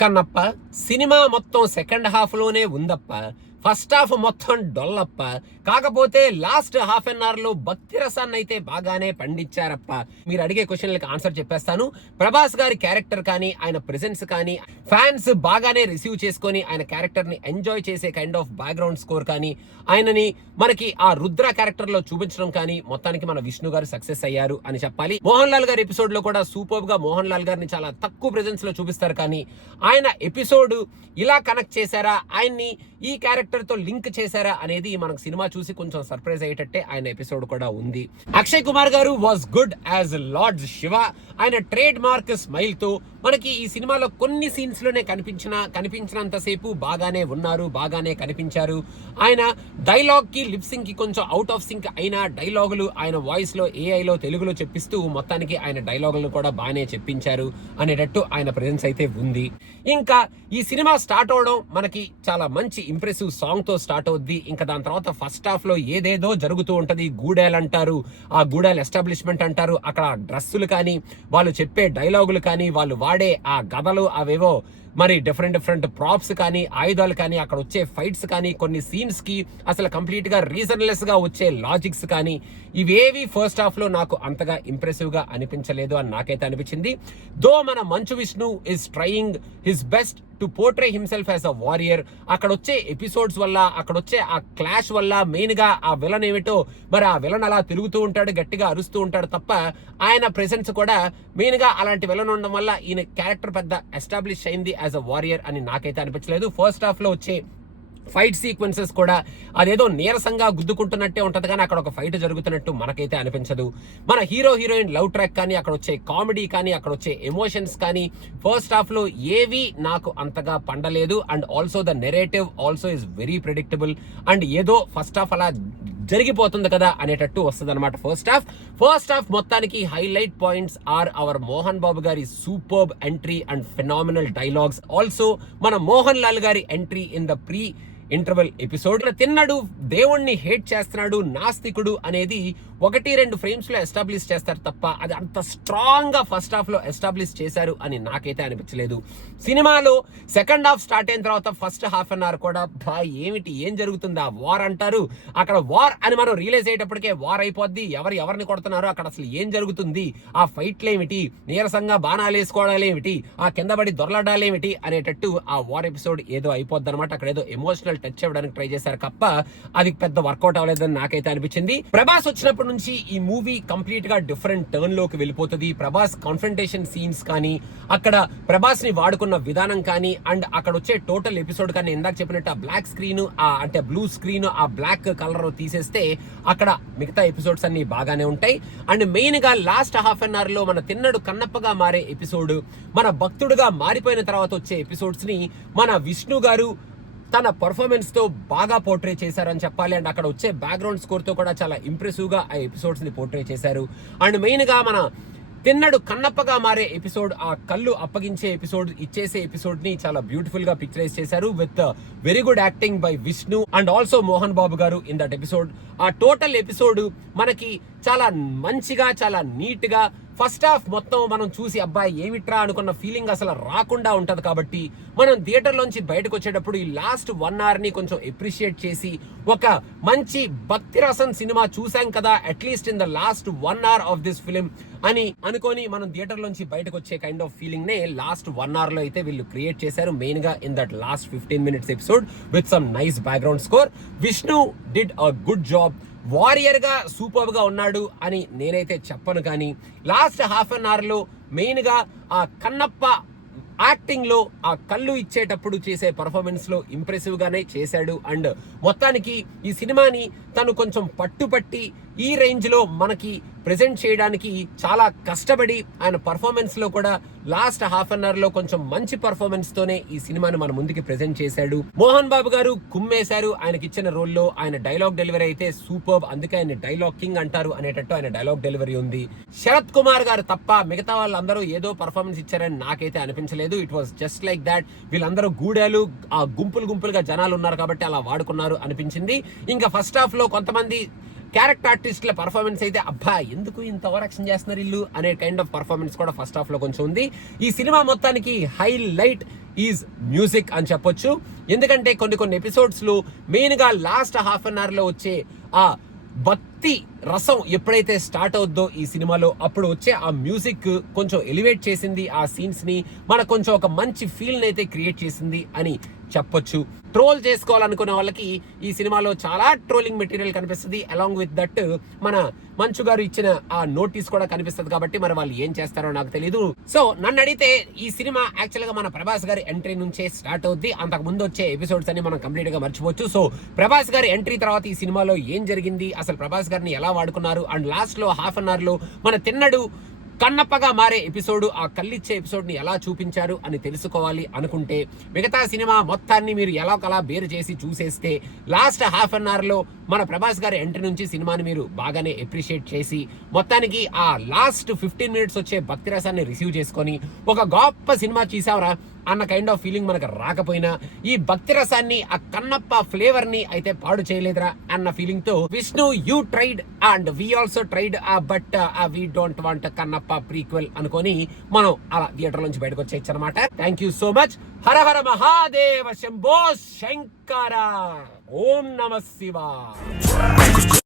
Kannappa cinema మొత్తం second half లోనే ఉందప్ప. First half మొత్తం డొల్లప్ప. కాకపోతే లాస్ట్ హాఫ్ అన్ అవర్ లో భక్తి రసాన్ని అయితే బాగానే పండించారప్ప. మీరు అడిగే క్వశ్చన్లకు ఆన్సర్ చెప్పేస్తాను. ప్రభాస్ గారి క్యారెక్టర్ కానీ ఆయన ప్రెజెన్స్ కానీ ఫ్యాన్స్ బాగానే రిసీవ్ చేసుకొని ఆయన క్యారెక్టర్ ని ఎంజాయ్ చేసే కైండ్ ఆఫ్ బ్యాక్గ్రౌండ్ స్కోర్ కానీ ఆయనని మనకి ఆ రుద్ర క్యారెక్టర్ లో చూపించడం కానీ మొత్తానికి మన విష్ణు గారు సక్సెస్ అయ్యారు అని చెప్పాలి. మోహన్ లాల్ గారి ఎపిసోడ్ లో కూడా సూపర్ గా మోహన్ లాల్ గారిని చాలా తక్కువ ప్రెజెన్స్ లో చూపిస్తారు, కానీ ఆయన ఎపిసోడ్ ఇలా కనెక్ట్ చేశారా, ఆయన్ని ఈ క్యారెక్టర్ తో లింక్ చేశారా అనేది మనకు సినిమా చూసి కొంచెం సర్ప్రైజ్ అయ్యేటట్టే ఆయన ఎపిసోడ్ కూడా ఉంది. అక్షయ్ కుమార్ గారు was good as lord Shiva. ఆయన ట్రేడ్ మార్క్ స్మైల్ తో మనకి ఈ సినిమాలో కొన్ని సీన్స్ లోనే కనిపించినంత సేపు బాగానే ఉన్నారు, బాగానే కనిపించారు. ఆయన డైలాగ్ కి లిప్ సింక్ కి కొంచెం అవుట్ ఆఫ్ సింక్ అయిన డైలాగులు ఆయన వాయిస్ లో ఏఐలో తెలుగులో చెప్పిస్తూ మొత్తానికి ఆయన డైలాగులను కూడా బాగానే చెప్పించారు అనేటట్టు ఆయన ప్రెజెన్స్ అయితే ఉంది. ఇంకా ఈ సినిమా స్టార్ట్ అవడం మనకి చాలా మంచి ఇంప్రెసివ్ సాంగ్ తో స్టార్ట్ అవుద్ది. ఇంకా దాని తర్వాత ఫస్ట్ హాఫ్ లో ఏదేదో జరుగుతూ ఉంటది. గూడాలు అంటారు, ఆ గూడాలు ఎస్టాబ్లిష్మెంట్ అంటారు. అక్కడ డ్రెస్సులు కానీ వాళ్ళు చెప్పే డైలాగులు కానీ వాళ్ళు వాడే ఆ గదలు అవేవో మరి డిఫరెంట్ ప్రాప్స్ కానీ ఆయుధాలు కానీ అక్కడ వచ్చే ఫైట్స్ కానీ కొన్ని సీన్స్ కి అసలు కంప్లీట్ గా రీజన్లెస్ గా వచ్చే లాజిక్స్ కానీ ఇవేవి ఫస్ట్ హాఫ్ లో నాకు అంతగా ఇంప్రెసివ్ గా అనిపించలేదు అని నాకైతే అనిపించింది. దో మన Manchu Vishnu is trying his best to portray himself as a warrior. అక్కడ వచ్చే ఎపిసోడ్స్ వల్ల అక్కడ వచ్చే ఆ క్లాష్ వల్ల మెయిన్ గా ఆ విలన్ ఏమిటో మరి ఆ విలన్ అలా తిరుగుతూ ఉంటాడు, గట్టిగా అరుస్తూ ఉంటాడు తప్ప ఆయన ప్రెసెన్స్ కూడా మెయిన్ గా అలాంటి విలన్ ఉండడం వల్ల ఈయన క్యారెక్టర్ పెద్ద ఎస్టాబ్లిష్ అయింది యాజ్ అ వారియర్ అని నాకైతే అనిపించలేదు. ఫస్ట్ హాఫ్ లో వచ్చే ఫైట్ సీక్వెన్సెస్ కూడా అదేదో నీరసంగా గుద్దుకుంటున్నట్టే ఉంటది, కానీ అక్కడ ఒక ఫైట్ జరుగుతున్నట్టు మనకైతే అనిపించదు. మన హీరో హీరోయిన్ లవ్ ట్రాక్ కానీ అక్కడ వచ్చే కామెడీ కానీ అక్కడ వచ్చే ఎమోషన్స్ కానీ ఫస్ట్ హాఫ్ లో ఏవి నాకు అంతగా పండలేదు. And also the narrative also is very predictable and ఏదో ఫస్ట్ హాఫ్ అలా జరిగిపోతుంది కదా అనేటట్టు వస్తుంది అనమాట. ఫస్ట్ హాఫ్ మొత్తానికి highlight points are our Mohan Babu గారి superb entry and phenomenal dialogues. Also మన మోహన్ లాల్ గారి entry in the pre interval episode. Thinnadu దేవుణ్ణి హేట్ చేస్తున్నాడు, నాస్తికుడు అనేది 1-2 ఫ్రేమ్స్ లో ఎస్టాబ్లిష్ చేస్తారు తప్ప అది అంత స్ట్రాంగ్ గా ఫస్ట్ హాఫ్ లో ఎస్టాబ్లిష్ చేశారు అని నాకైతే అనిపించలేదు. సినిమాలో సెకండ్ హాఫ్ స్టార్ట్ అయిన తర్వాత ఫస్ట్ హాఫ్ అన్ అవర్ కూడా ఏమిటి ఏం జరుగుతుందా, వార్ అంటారు, అక్కడ వార్ అని మనం రియలైజ్ అయ్యేటప్పటికే వార్ అయిపోద్ది, ఎవరిని కొడుతున్నారు, అక్కడ అసలు ఏం జరుగుతుంది, ఆ ఫైట్లు ఏమిటి, నీరసంగా బాణాలు వేసుకోవడాలు ఏమిటి, ఆ కింద పడి దొరలడాలేమిటి అనేటట్టు ఆ వార్ ఎపిసోడ్ ఏదో అయిపోద్ది అనమాట. అక్కడ ఏదో ఎమోషనల్ టచ్ అవ్వడానికి ట్రై చేశారు తప్ప అది పెద్ద వర్కౌట్ అవ్వలేదని నాకైతే అనిపించింది. ప్రభాస్ వచ్చినప్పటి నుంచి ఈ మూవీ కంప్లీట్ గా డిఫరెంట్ టర్న్ లోకి వెళ్ళిపోతుంది. ప్రభాస్ కాన్ఫ్రంటేషన్ సీన్స్ కానీ అక్కడ ప్రభాస్ ని వాడుకున్న విధానం కానీ అండ్ అక్కడ వచ్చే టోటల్ ఎపిసోడ్ కానీ ఇందాక చెప్పినట్టు ఆ బ్లాక్ స్క్రీన్ అంటే బ్లూ స్క్రీన్ ఆ బ్లాక్ కలర్ తీసేస్తే అక్కడ మిగతా ఎపిసోడ్స్ అన్ని బాగానే ఉంటాయి. అండ్ మెయిన్ గా లాస్ట్ హాఫ్ అన్ అవర్ లో మన తిన్నడు కన్నప్పగా మారే ఎపిసోడ్, మన భక్తుడుగా మారిపోయిన తర్వాత వచ్చే ఎపిసోడ్స్ ని మన విష్ణు గారు తన పర్ఫార్మెన్స్ తో బాగా పోర్ట్రే చేశారని చెప్పాలి. అండ్ అక్కడ వచ్చే బ్యాక్గ్రౌండ్ స్కోర్ తో కూడా చాలా ఇంప్రెసివ్ గా ఆ ఎపిసోడ్స్ ని పోర్ట్రే చేశారు. అండ్ మెయిన్ గా మన తిన్నడు కన్నప్పగా మారే ఎపిసోడ్, ఆ కళ్ళు అప్పగించే ఎపిసోడ్, ఇచ్చేసే ఎపిసోడ్ ని చాలా బ్యూటిఫుల్ గా పిక్చరైజ్ చేశారు with very good acting by Vishnu and also Mohan Babu గారు ఇన్ దట్ ఎపిసోడ్. ఆ టోటల్ ఎపిసోడ్ మనకి చాలా మంచిగా చాలా నీట్ గా ఫస్ట్ హాఫ్ మొత్తం మనం చూసి అబ్బాయి ఏమిట్రా అనుకున్న ఫీలింగ్ అసలు రాకుండా ఉంటది. కాబట్టి మనం థియేటర్ లోంచి బయటకు వచ్చేటప్పుడు ఈ లాస్ట్ 1 అవర్ ని కొంచెం అప్రిషియేట్ చేసి ఒక మంచి భక్తి రసం సినిమా చూసాం కదా at least in the last 1 hour of this film అని అనుకొని మనం థియేటర్ లోంచి బయటకు వచ్చే కైండ్ ఆఫ్ ఫీలింగ్ నే లాస్ట్ 1 అవర్ లో అయితే వీళ్ళు క్రియేట్ చేశారు. మెయిన్ గా in that last 15 minutes episode with some nice background score. Vishnu did a good job. Warrior గా సూపర్ గా ఉన్నాడు అని నేనైతే చెప్పను, కానీ లాస్ట్ హాఫ్ అన్ అవర్ లో మెయిన్ గా ఆ కన్నప్ప యాక్టింగ్ లో ఆ కళ్ళు ఇచ్చేటప్పుడు చేసే పర్ఫార్మెన్స్ లో ఇంప్రెసివ్ గానే చేశాడు. అండ్ మొత్తానికి ఈ సినిమాని తను కొంచెం పట్టుపట్టి ఈ రేంజ్ లో మనకి ప్రెజెంట్ చేయడానికి చాలా కష్టపడి ఆయన పర్ఫార్మెన్స్ లో కూడా లాస్ట్ హాఫ్ అన్ అవర్ లో కొంచెం మంచి పర్ఫార్మెన్స్ తోనే ఈ సినిమాని మన ముందుకి ప్రెజెంట్ చేశాడు. మోహన్ బాబు గారు కుమ్మేశారు ఆయనకి ఇచ్చిన రోల్లో. ఆయన డైలాగ్ డెలివరీ అయితే సూపర్, అందుకే ఆయన డైలాగ్ కింగ్ అంటారు అనేటట్టు ఆయన డైలాగ్ డెలివరీ ఉంది. శరత్ కుమార్ గారు తప్ప మిగతా వాళ్ళందరూ ఏదో పర్ఫార్మెన్స్ ఇచ్చారని నాకైతే అనిపించలేదు. It was just like that. వీళ్ళందరూ గూడాలు ఆ గుంపులుగా జనాలు ఉన్నారు కాబట్టి అలా వాడుకున్నారు అనిపించింది. ఇంకా ఫస్ట్ హాఫ్ లో కొంతమంది క్యారెక్టర్ ఆర్టిస్టుల పర్ఫార్మెన్స్ అయితే అబ్బా ఎందుకు ఇంత ఓవర్ యాక్షన్ చేస్తున్నారు ఇల్లు అనే కైండ్ ఆఫ్ పర్ఫార్మెన్స్ కూడా ఫస్ట్ హాఫ్ లో కొంచెం ఉంది. ఈ సినిమా మొత్తానికి హైలైట్ ఈజ్ మ్యూజిక్ అని చెప్పొచ్చు. ఎందుకంటే కొన్ని ఎపిసోడ్స్ లో మెయిన్ గా లాస్ట్ హాఫ్ అన్ అవర్ లో వచ్చే ఆ భక్తి రసం ఎప్పుడైతే స్టార్ట్ అవుద్దో ఈ సినిమాలో అప్పుడు వచ్చే ఆ మ్యూజిక్ కొంచెం ఎలివేట్ చేసింది ఆ సీన్స్ ని, మనకు కొంచెం ఒక మంచి ఫీల్ అయితే క్రియేట్ చేసింది అని చెప్పొచ్చు. ట్రోల్ చేసుకోవాలనుకునే వాళ్ళకి ఈ సినిమాలో చాలా ట్రోలింగ్ మెటీరియల్ కనిపిస్తుంది. అలాంగ్ విత్ దట్ మన మంచు గారు ఇచ్చిన ఆ నోటీస్ కూడా కనిపిస్తుంది. కాబట్టి మరి వాళ్ళు ఏం చేస్తారో నాకు తెలియదు. సో నన్ను అడిగితే ఈ సినిమా యాక్చువల్ గా మన ప్రభాస్ గారి ఎంట్రీ నుంచే స్టార్ట్ అవుద్ది. అంతకు ముందు వచ్చే ఎపిసోడ్స్ అన్ని మనం కంప్లీట్ గా మర్చిపోవచ్చు. సో ప్రభాస్ గారి ఎంట్రీ తర్వాత ఈ సినిమాలో ఏం జరిగింది, అసలు ప్రభాస్ గారిని ఎలా వాడుకున్నారు, అండ్ లాస్ట్ లో హాఫ్ అన్ అవర్ లో మన తిన్నడు కన్నప్పగా మారే ఎపిసోడ్, ఆ కళ్ళిచ్చే ఎపిసోడ్ ని ఎలా చూపించారు అని తెలుసుకోవాలి అనుకుంటే మిగతా సినిమా మొత్తాన్ని మీరు ఎలాగలా బేరు చేసి చూసేస్తే లాస్ట్ హాఫ్ అన్ అవర్ లో మన ప్రభాస్ గారి ఎంట్రీ నుంచి సినిమాని మీరు బాగానే అప్రిషియేట్ చేసి మొత్తానికి ఆ లాస్ట్ 15 minutes వచ్చే భక్తి రసాన్ని రిసీవ్ చేసుకొని ఒక గొప్ప సినిమా చూసావరా అన్న కైండ్ ఆఫ్ ఫీలింగ్ మనకు రాకపోయినా ఈ భక్తి రసాన్ని, ఆ కన్నప్ప ఫ్లేవర్ ని అయితే పాడు చేయలేదురా అన్న ఫీలింగ్ తో Vishnu you tried and we also tried but we don't want Kannappa prequel అనుకొని మనం అలా థియేటర్ నుంచి బయటకు వచ్చేయచ్చు అనమాట. Thank you so much. Hara Hara Mahadeva Shambho Shankara. Om నమ శివాయ.